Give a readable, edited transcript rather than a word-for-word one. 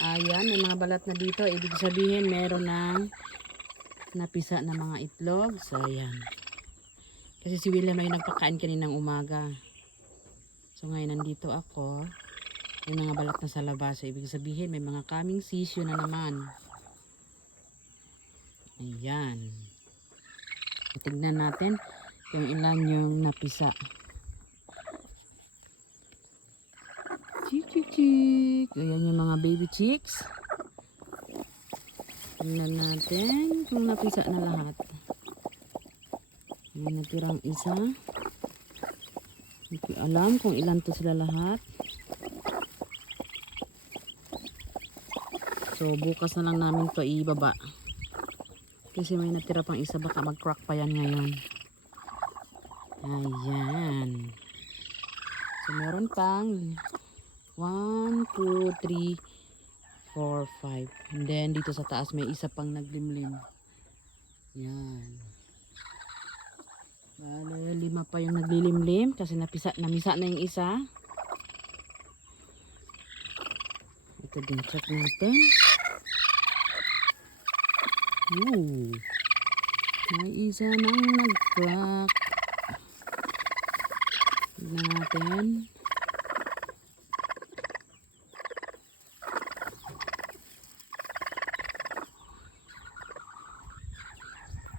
Ayan, may mga balat na dito. Ibig sabihin, meron ng napisa na mga itlog. So, ayan. Kasi si William ay nagpakain kaninang umaga. So, ngayon nandito ako. May mga balat na sa labas. So, ibig sabihin, may mga coming season na naman. Ayan. Tignan natin kung ilan yung napisa. Chik, chik, chik. Ayan yung mga baby chicks. Tignan natin kung napisa na lahat. May natirang isa. Hindi ko alam kung ilan to sila lahat. So, bukas na lang namin to ibaba. Kasi may natira pang isa, baka mag-crack pa yan ngayon. Ayan. So, meron pang 1, 2, 3, 4, 5. And then, dito sa taas may isa pang naglimlim. Yan. Bale, 5 pa yung naglilimlim kasi namisa na yung isa. Ito din, check natin. Ooh. May isa nang nag-crack. Tignan natin.